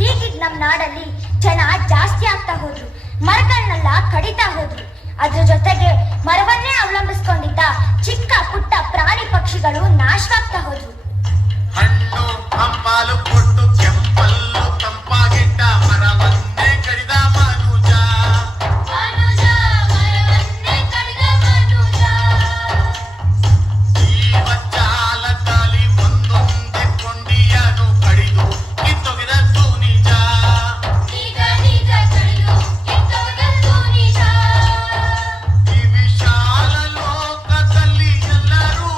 ಹೀಗಿದ್ ನಮ್ ನಾಡಲ್ಲಿ ಜನ ಜಾಸ್ತಿ ಆಗ್ತಾ ಹೋದ್ರು, ಮರಗಳನ್ನೆಲ್ಲ ಕಡಿತಾ ಹೋದ್ರು. ಅದ್ರ ಜೊತೆಗೆ ಮರವನ್ನೇ ಅವಲಂಬಿಸ್ಕೊಂಡಿದ್ದ ಚಿಕ್ಕ ಪುಟ್ಟ ಪ್ರಾಣಿ ಪಕ್ಷಿಗಳು ನಾಶವಾಗ್ತಾ ಹೋದ್ರು. ಹಣ್ಣು ಹಂಪಾಲು ಕೊಟ್ಟು ಕೆಂಪಲ್ಲು ತಂಪಾಗಿಟ್ಟ ಮರವನ್ನೇ ಕಡಿದ ಮನುಜ. ಜೀವಜಾಲ ತಾಲಿ ಒಂದೊಂದೇ ಕೊಂಡಿಯನು ಕಡಿದು ಕಿತ್ತೊಗೆದದ್ದು ನಿಜ. ಈ ವಿಶಾಲ ಲೋಕದಲ್ಲಿ ಎಲ್ಲರೂ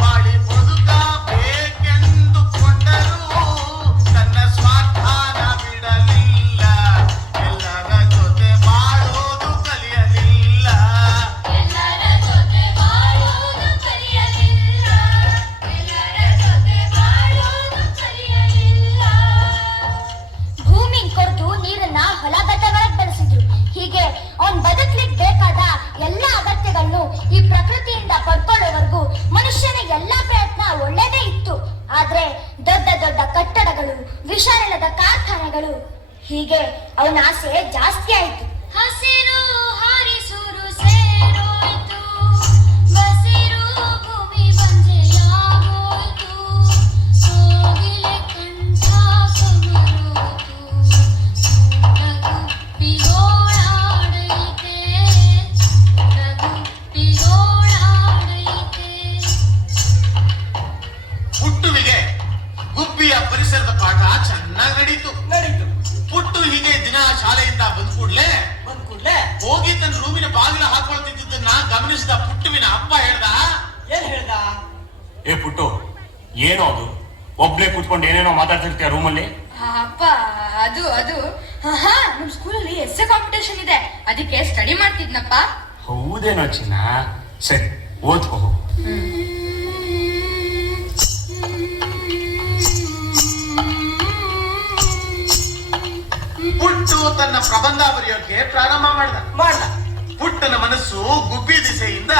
ಬಾಳಿ ಬದುಕಬೇಕೆಂದುಕೊಂಡರೂ ತನ್ನ ಸ್ವಾರ್ಥಾನ ಬಿಡಲಿಲ್ಲ, ಎಲ್ಲರ ಜೊತೆ ಬಾಳೋದು ಕಲಿಯಲಿಲ್ಲ. ಭೂಮಿ ಕೊರೆದು ನೀರನ್ನ ಹೊಲ ಗದ್ದೆಗಳಿಗೆ ಬೆಳೆಸಿದ್ರು. ಹೀಗೆ ಅವನ್ ಬದುಕ್ಲಿಕ್ ಬೇಕಾದ ಎಲ್ಲ ಅಗತ್ಯಗಳನ್ನು ಈ ಪ್ರಕೃತಿಯಿಂದ ಪಡ್ಕೊಳ್ಳೋವರೆಗೂ ಮನುಷ್ಯನ ಎಲ್ಲಾ ಪ್ರಯತ್ನ ಒಳ್ಳೇದೇ ಇತ್ತು. ಆದ್ರೆ ದೊಡ್ಡ ದೊಡ್ಡ ಕಟ್ಟಡಗಳು, ವಿಶಾಲದ ಕಾರ್ಖಾನೆಗಳು, ಹೀಗೆ ಅವನ ಆಸೆ ಜಾಸ್ತಿ ಆಯ್ತು. ಹಸಿರು ಹಾರಿಸುರು ಸೇರೋಯ್ತು, ಬಸಿರು ಭೂಮಿ ಬಂಜೆಯಾಗೋಯ್ತು, ಕೋಗಿಲೆ ಕಂಠ ಕಮರೋಯ್ತು, ಗುಪ್ಪಿಗೋಳಾಡೈತೆ, ಗುಪ್ಪಿಗೋಳಾಡೈತೆ. ಪುಟ್ಟುವಿಗೆ ಗುಬ್ಬಿಯ ಪರಿಸರದ ಪಾಠ ಚೆನ್ನಾಗಿ ನಡೀತು. ಪುಟ್ಟು ಹೀಗೆ ದಿನ ಶಾಲೆಯಿಂದ ಬಂದ ಕೂಡ್ಲೆ ಹೋಗಿ ತನ್ನ ರೂಮಿನ ಬಾಗಿಲು ಹಾಕೊಳ್ತಿದ್ದನ್ನ ಗಮನಿಸಿದ ಪುಟ್ಟುವಿನ ಅಪ್ಪ ಹೇಳ್ದ. ಏನ್ ಹೇಳ್ದ? ಏ ಪುಟ್ಟು, ಏನೋ ಅದು ಒಬ್ನೇ ಕೂತ್ಕೊಂಡು ಏನೇನೋ ಮಾತಾಡ್ತಿರ್ತೀಯ ರೂಮಲ್ಲಿ? ಅಪ್ಪ ಅದು ಅದು ನಮ್ ಸ್ಕೂಲಲ್ಲಿ ಎಸ್ಸೆ ಕಾಂಪಿಟೇಷನ್ ಇದೆ, ಅದಕ್ಕೆ ಸ್ಟಡಿ ಮಾಡ್ತಿದ್ನಪ್ಪ. ಹೌದೇನೋ ಚಿನ್ನ, ಸರಿ ಓದ್ಕೋ. ಪುಟ್ಟು ತನ್ನ ಪ್ರಬಂಧ ಬರೆಯೋಕೆ ಪ್ರಾರಂಭ ಮಾಡ್ದ. ಪುಟ್ಟನ ಮನಸ್ಸು ಗುಬ್ಬಿ ದಿಸೆಯಿಂದ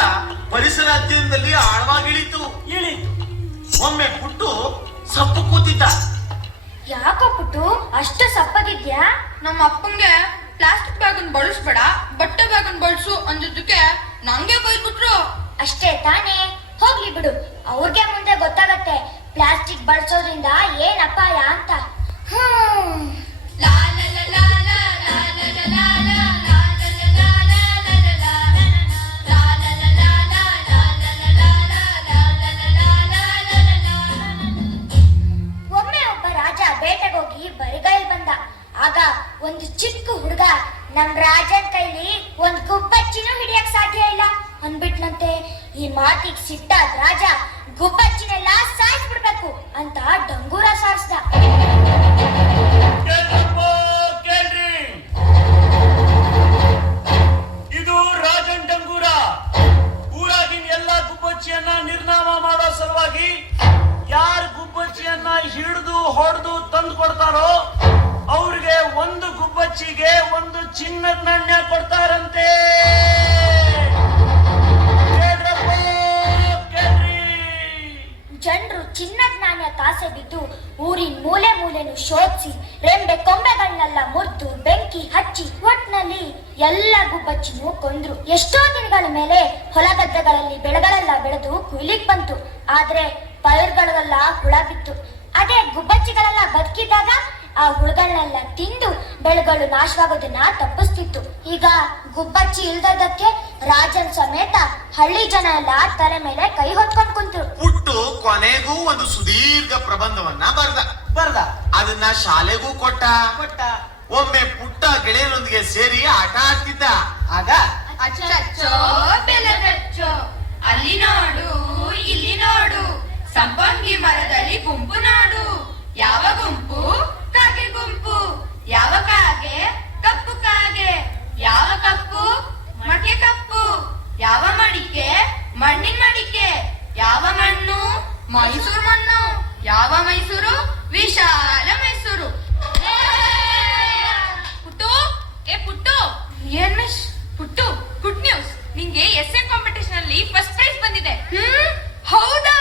ಪರಿಸರ ಅಧ್ಯಯನದಲ್ಲಿ ಆಳವಾಗಿಳಿತು. ಒಮ್ಮೆ ಪುಟ್ಟು ಸಪ್ಪು ಕೂತಿದ್ದ. ಯಾಕೋ ಪುಟ್ಟು ಅಷ್ಟು ಸಪ್ಪಗಿದ್ಯಾ? ನಮ್ಮ ಅಪ್ಪಂಗೆ ಪ್ಲಾಸ್ಟಿಕ್ ಬ್ಯಾಗನ್ ಬಳಸ್ಬೇಡ, ಬಟ್ಟೆ ಬ್ಯಾಗನ್ ಬಳಸು ಅಂದಿದ್ದಕ್ಕೆ ನಂಗೆ ಬೈದ್ಬಿಟ್ರು. ಅಷ್ಟೇ ತಾನೇ, ಹೋಗ್ಲಿ ಬಿಡು, ಅವ್ರಿಗೆ ಮುಂದೆ ಗೊತ್ತಾಗತ್ತೆ ಪ್ಲಾಸ್ಟಿಕ್ ಬಳಸೋದ್ರಿಂದ ಏನ್ ಅಪಾಯ ಅಂತ. ಒಮ್ಮೆ ಒಬ್ಬ ರಾಜ ಬೇಟೆಗೋಗಿ ಬರಿಗೈಲ್ ಬಂದ. ಆಗ ಒಂದು ಚಿಕ್ಕ ಹುಡುಗ ನಮ್ ರಾಜನ್ ಕೈಲಿ ಒಂದ್ ಗುಬ್ಬಚ್ಚಿನೂ ಹಿಡಿಯಕ್ ಸಾಧ್ಯ ಇಲ್ಲ ಅನ್ಬಿಟ್ನಂತೆ. ಈ ಮಾತಿಗೆ ಸಿಟ್ಟಾದ ರಾಜ ಗುಬ್ಬಚ್ಚಿನೆಲ್ಲ ಸಾಯಿಸ್ಬಿಡ್ಬೇಕು ಅಂತ ಡಂಗೂರ ಸಾರಿಸ್ದ. ಇದು ರಾಜನ್ ಡಂಗೂರ. ಊರಾಗಿನ ಎಲ್ಲ ಗುಬ್ಬಚ್ಚಿಯನ್ನ ನಿರ್ನಾಮ ಮಾಡೋ ಸಲುವಾಗಿ ಯಾರು ಗುಬ್ಬಚ್ಚಿಯನ್ನ ಹಿಡಿದು ಹೊಡೆದು ತಂದು ಕೊಡ್ತಾರೋ ಅವ್ರಿಗೆ ಒಂದು ಗುಬ್ಬಚ್ಚಿಗೆ ಒಂದು ಚಿನ್ನದ ನಾಣ್ಯ ಕೊಡ್ತಾರಂತೆ. ಜನರು ಚಿನ್ನದ ನಾಣ್ಯ ಕಾಸೆ ಬಿದ್ದು ಊರಿನ ಮೂಲೆ ಮೂಲೆನು ಶೋಧಿಸಿ ರೆಂಬೆ ಕೊಂಬೆಗಳನ್ನೆಲ್ಲ ಮುರಿದು ಬೆಂಕಿ ಹಚ್ಚಿ ಒಟ್ನಲ್ಲಿ ಎಲ್ಲ ಗುಬ್ಬಚ್ಚಿನೂ ಕೊಂದ್ರು. ಎಷ್ಟೋ ದಿನಗಳ ಮೇಲೆ ಹೊಲ ಗದ್ದೆಗಳಲ್ಲಿ ಬೆಳೆಗಳೆಲ್ಲ ಬೆಳೆದು ಕುಯ್ಲಿಕ್ ಬಂತು. ಆದ್ರೆ ಪೈರುಗಳಿಗೆಲ್ಲ ಹುಳ ಬಿತ್ತು. ಅದೇ ಗುಬ್ಬಚ್ಚಿಗಳೆಲ್ಲ ಬದುಕಿದಾಗ ಆ ಹುಳುಗಳನ್ನೆಲ್ಲ ತಿಂದು ಬೆಳೆಗಳು ನಾಶವಾಗೋದನ್ನ ತಪ್ಪಿಸ್ತಿತ್ತು. ಈಗ ಗುಬ್ಬಚ್ಚಿ ಇಲ್ದದಕ್ಕೆ ರಾಜನ್ ಸಮೇತ ಹಳ್ಳಿ ಜನ ಎಲ್ಲ ತಲೆ ಮೇಲೆ ಕೈ ಹೊತ್ಕೊಂಡ್ ಕುಂತರು. ಪುಟ್ಟು ಕೊನೆಗೂ ಒಂದು ಸುದೀರ್ಘ ಪ್ರಬಂಧವನ್ನ ಬರ್ದ. ಅದನ್ನ ಶಾಲೆಗೂ ಕೊಟ್ಟ. ಒಮ್ಮೆ ಪುಟ್ಟ ಗೆಳೆಯರೊಂದಿಗೆ ಸೇರಿ ಆಟ ಆಡ್ತಿದ್ದ. ಆಗ ಅಚ್ಚಚ್ಚೋ ಬೆಲಗಚ್ಚೋ, ಅಲ್ಲಿ ನೋಡು ಇಲ್ಲಿ ನೋಡು, ಸಂಪಂಗಿ ಮರದಲ್ಲಿ ಗುಂಪು ನಾಡು. ಯಾವ ಗುಂಪು? ಕಾಗೆ ಗುಂಪು. ಯಾವ ಕಾಗೆ? ಕಪ್ಪು ಕಾಗೆ. ಯಾವ ಕಪ್ಪು? ಮಡಿಕೆ ಕಪ್ಪು. ಯಾವ ಮಡಿಕೆ? ಮಣ್ಣಿನ ಮಡಿಕೆ. ಯಾವ ಮಣ್ಣು? ಮೈಸೂರು ಮಣ್ಣು. ಯಾವ ಮೈಸೂರು? ವಿಶಾಲ ಮೈಸೂರು. ಪುಟ್ಟು, ಏ ಪುಟ್ಟು, ಏನ್ ಮಿಸ್? ಪುಟ್ಟು, ಗುಡ್ ನ್ಯೂಸ್, ನಿಂಗೆ ಎಸ್ಸೆ ಕಾಂಪಿಟೇಷನ್ ಅಲ್ಲಿ ಫಸ್ಟ್ ಪ್ರೈಸ್ ಬಂದಿದೆ. ಹೌದಾ?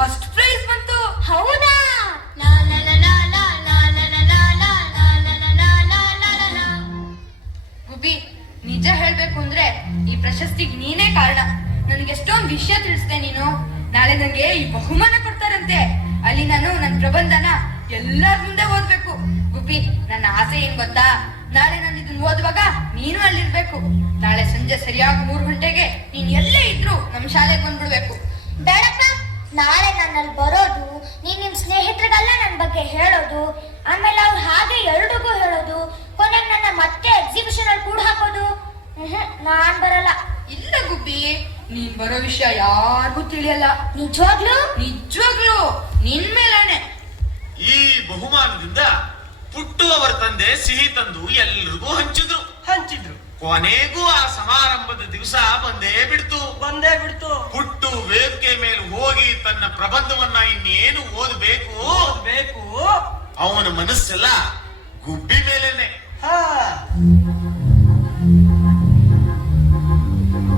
ಫಸ್ಟ್ ಪ್ರೈಸ್ ಬಂತು. ಹೌದಾ? ಲಾ ಲಾ ಲಾ ಲಾ ಲಾ ಲಾ ಲಾ ಲಾ ಲಾ ಲಾ ಲಾ ಲಾ ಲಾ ಲಾ ಲಾ ಲಾ ಲಾ. ಗುಬ್ಬಿ, ನಿಜ ಹೇಳ್ಬೇಕು ಅಂದ್ರೆ ಈ ಪ್ರಶಸ್ತಿಗೆ ನೀನೇ ಕಾರಣ. ನನ್ಗೆ ಎಷ್ಟೊಂದು ವಿಷಯ ತಿಳಿಸ್ದೆ ನೀನು. ನಾಳೆ ನಂಗೆ ಈ ಬಹುಮಾನ ಕೊಡ್ತಾರಂತೆ. ಅಲ್ಲಿ ನಾನು ನನ್ನ ಪ್ರಬಂಧನ ಎಲ್ಲರ ಮುಂದೆ ಓದ್ಬೇಕು. ಗುಬ್ಬಿ, ನನ್ನ ಆಸೆ ಏನ್ ಗೊತ್ತಾ? ನಾಳೆ ನಾನು ಇದನ್ನ ಓದುವಾಗ ನೀನು ಅಲ್ಲಿರ್ಬೇಕು. ನಾಳೆ ಸಂಜೆ ಸರಿಯಾಗಿ 3 ಗಂಟೆಗೆ ನೀನ್ ಎಲ್ಲೇ ಇದ್ರು ನಮ್ ಶಾಲೆಗೆ ಬಂದ್ಬಿಡ್ಬೇಕು. ಬೇಡಪ್ಪ, ನಾಳೆ ನನ್ನಲ್ಲಿ ಬರೋದು, ನೀನ್ ನಿಮ್ ಸ್ನೇಹಿತರಿಗೆಲ್ಲ ನನ್ ಬಗ್ಗೆ ಹೇಳೋದು, ಆಮೇಲೆ ಅವ್ರು ಹಾಗೆ ಎಲ್ರಿಗೂ ಹೇಳೋದು, ಕೊನೆಗೆ ನನ್ನ ಮತ್ತೆ ಎಕ್ಸಿಬಿಷನ್ ಅಲ್ಲಿ ಕೂಡ ಹಾಕೋದು. ನಾನ್ ಬರಲ್ಲ. ಇಲ್ಲ ಗುಬ್ಬಿ, ನೀನ್ ಬರೋ ವಿಷಯ ಯಾರಿಗೂ ತಿಳಿಯಲ್ಲ. ನಿಜವಾಗ್ಲೂ? ನಿಜವಾಗ್ಲೂ ನಿನ್ ಮೇಲಾನೆ. ಈ ಬಹುಮಾನದಿಂದ ಪುಟ್ಟು ಅವರ ತಂದೆ ಸಿಹಿ ತಂದು ಎಲ್ರಿಗೂ ಹಂಚಿದ್ರು. ಕೊನೆಗೂ ಆ ಸಮಾರಂಭದ ದಿವಸ ಬಂದೇ ಬಿಡ್ತು. ಪುಟ್ಟು ವೇದಿಕೆ ಮೇಲೆ ಹೋಗಿ ತನ್ನ ಪ್ರಬಂಧವನ್ನ ಇನ್ನೇನು ಓದಬೇಕು. ಅವನ ಮನಸ್ಸೆಲ್ಲ ಗುಬ್ಬಿ ಮೇಲೇನೆ.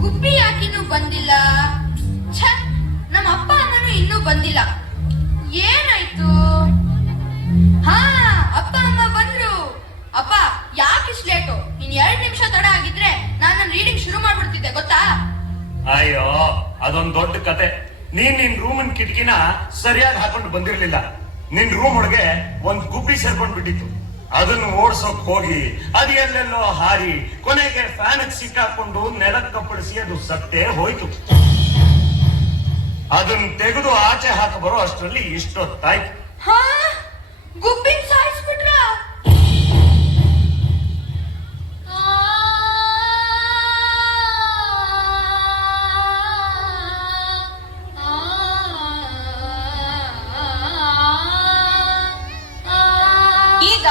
ಗುಬ್ಬಿ ಯಾಕಿನ್ನೂ ಬಂದಿಲ್ಲ? ಛ, ನಮ್ಮ ಅಪ್ಪ ಅಮ್ಮನೂ ಇನ್ನೂ ಬಂದಿಲ್ಲ. ಏನಾಯ್ತು? ಹಾ, ಅಪ್ಪ ಅಮ್ಮ ಬಂದ್ರು. ಅಪ್ಪ, ಯಾಕಿಷ್ಟು ಲೇಟು? ನೀನ್ 2 ನಿಮಿಷ ತಡ ಆಗಿದ್ರೆ ನಾನು ನನ್ನ ರೀಡಿಂಗ್ ಶುರು ಮಾಡ್ಬಿಡ್ತಿದ್ದೆ, ಗೊತ್ತಾ? ಅಯ್ಯೋ, ಅದೊಂದ್ ದೊಡ್ಡ ಕತೆ. ನೀನ್ ನಿನ್ ರೂಮಿನ ಕಿಟಕಿನ ಸರಿಯಾಗಿ ಹಾಕೊಂಡು ಬಂದಿರ್ಲಿಲ್ಲ. ನಿನ್ ರೂಮ್ ಒಳಗೆ ಒಂದ್ ಗುಬ್ಬಿ ಸೇರ್ಕೊಂಡ್ ಬಿಟ್ಟಿತ್ತು. ಅದನ್ನು ಓಡ್ಸೋಕ್ ಹೋಗಿ ಅದು ಎಲ್ಲೆಲ್ಲೋ ಹಾರಿ ಕೊನೆಗೆ ಫ್ಯಾನ್ ಸಿಕ್ಕಾಕೊಂಡು ನೆಲಕ್ಕೆ ಕಪ್ಪಳಿಸಿ ಅದು ಸತ್ತೇ ಹೋಯ್ತು. ಅದನ್ನ ತೆಗೆದು ಆಚೆ ಹಾಕ ಬರೋ ಅಷ್ಟರಲ್ಲಿ ಇಷ್ಟೊತ್ತಾಯ್ತು. ಹಾ, ಗುಬ್ಬಿನ್ ಸಾಯಿಸ್ಬಿಟ್ರ? ಈಗ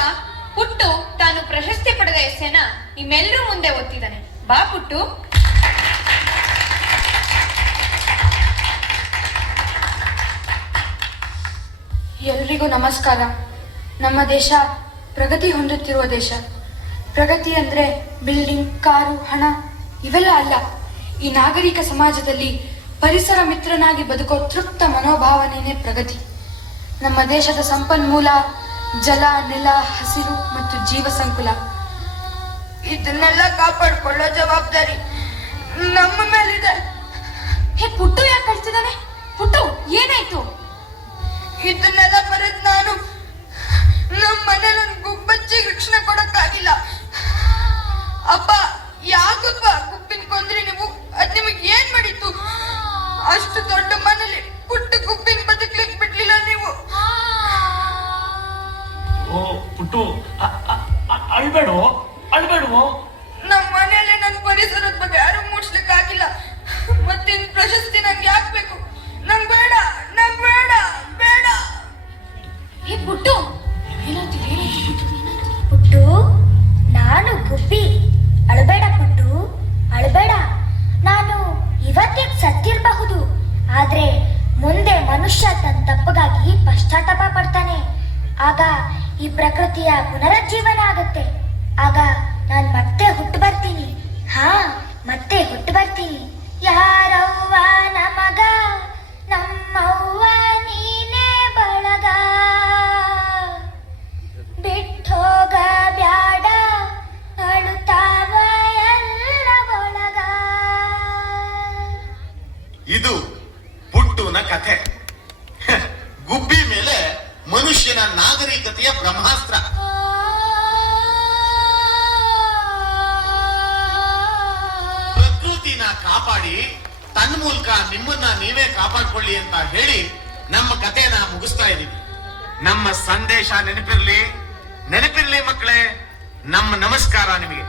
ಪುಟ್ಟು ತಾನು ಪ್ರಶಸ್ತಿ ಪಡೆದ ಎಸ್ಸೆನ ನಿಮ್ಮೆಲ್ಲರೂ ಮುಂದೆ ಓದ್ತಿದ್ದಾನೆ. ಬಾ ಪುಟ್ಟು. ಎಲ್ರಿಗೂ ನಮಸ್ಕಾರ. ನಮ್ಮ ದೇಶ ಪ್ರಗತಿ ಹೊಂದುತ್ತಿರುವ ದೇಶ. ಪ್ರಗತಿ ಅಂದ್ರೆ ಬಿಲ್ಡಿಂಗ್, ಕಾರು, ಹಣ ಇವೆಲ್ಲ ಅಲ್ಲ. ಈ ನಾಗರಿಕ ಸಮಾಜದಲ್ಲಿ ಪರಿಸರ ಮಿತ್ರನಾಗಿ ಬದುಕೋ ತೃಪ್ತ ಮನೋಭಾವನೆನೇ ಪ್ರಗತಿ. ನಮ್ಮ ದೇಶದ ಸಂಪನ್ಮೂಲ ಜಲ, ನೆಲ, ಹಸಿರು ಮತ್ತು ಜೀವ ಸಂಕುಲ, ಇದನ್ನೆಲ್ಲ ಕಾಪಾಡಿಕೊಳ್ಳೋ ಜವಾಬ್ದಾರಿ ನಮ್ಮ ಮೇಲಿದೆ. ಹೇ, ಪುಟ್ಟು ಯಾಕೆ ಕಳ್ತಿದ್ದಾನೆ? ಪುಟ್ಟು, ಏನಾಯ್ತು? ಇದನ್ನೆಲ್ಲ ಬರೆದ್ ನಾನು ನಮ್ಮ ಮನೇಲಿ ಒಂದು ಗುಬ್ಬಚ್ಚಿಗೆ ರಕ್ಷಣೆ ಕೊಡಕ್ಕಾಗಿಲ್ಲ. ಅಪ್ಪ, ಯಾಕಪ್ಪ ಗುಬ್ಬಿನ ಕೊಂದ್ರಿ ನೀವು? ಅದ್ ನಿಮಗ್ ಏನ್ ಮಾಡಿತ್ತು? ಅಷ್ಟು ದೊಡ್ಡ ಮನೇಲಿ ಪುಟ್ಟ ಗುಬ್ಬಿನ ಬದುಕ್ಲಿಕ್ ಬಿಡ್ಲಿಲ್ಲ ನೀವು. ಓ ಪುಟ್ಟು, ಅಳ್ಬೇಡವೋ. ನಮ್ಮ ಮನೆಯಲ್ಲಿ ನನ್ನ ಪರಿಸರದ ಬಗ್ಗೆ ಯಾರು ಮೂಡ್ಸ್ಲಿಕ್ಕಾಗಿಲ್ಲ. ಮತ್ತಿನ್ ಪ್ರಶಸ್ತಿ ನಂಗೆ ಯಾಕೆ ಬೇಕು? ನಂಗ್ ಬೇಡ. ಏ ಪುಟ್ಟು, ಪುಟ್ಟು, ನಾನು ಗುಬ್ಬಿ. ಅಳಬೇಡ ಪುಟ್ಟು, ಅಳಬೇಡ. ನಾನು ಇವತ್ತಿಗೆ ಸತ್ತಿರಬಹುದು, ಆದ್ರೆ ಮುಂದೆ ಮನುಷ್ಯ ತನ್ನ ತಪ್ಪಗಾಗಿ ಪಶ್ಚಾತ್ತಾಪ ಪಡ್ತಾನೆ. ಆಗ ಈ ಪ್ರಕೃತಿಯ ಪುನರುಜ್ಜೀವನ ಆಗುತ್ತೆ. ಆಗ ನಾನು ಮತ್ತೆ ಹುಟ್ಟು ಬರ್ತೀನಿ. ಮತ್ತೆ ಹುಟ್ಟು ಬರ್ತೀನಿ. ಯಾರವ್ವ ನಮಗ, ನಮ್ಮವ್ವ ನೀನೇ ಬಳಗ, ಬಿಟ್ಟೋಗ ಬ್ಯಾಡ ಅಳುತ್ತಾವ ಎಲ್ಲ ಒಳಗ. ಇದು ಪುಟ್ಟುನ ಕಥೆ. ಗುಬ್ಬಿ ಮೇಲೆ ಮನುಷ್ಯನ ನಾಗರಿಕತೆಯ ಬ್ರಹ್ಮಾಸ್ತ್ರ. ಪ್ರಕೃತಿನ ಕಾಪಾಡಿ ತನ್ನ ಮೂಲಕ ನಿಮ್ಮನ್ನ ನೀವೇ ಕಾಪಾಡ್ಕೊಳ್ಳಿ ಅಂತ ಹೇಳಿ ನಮ್ಮ ಕಥೆನ ಮುಗಿಸ್ತಾ ಇದೀವಿ. ನಮ್ಮ ಸಂದೇಶ ನೆನಪಿರ್ಲಿ ಮಕ್ಕಳೇ. ನಮ್ಮ ನಮಸ್ಕಾರ ನಿಮಗೆ.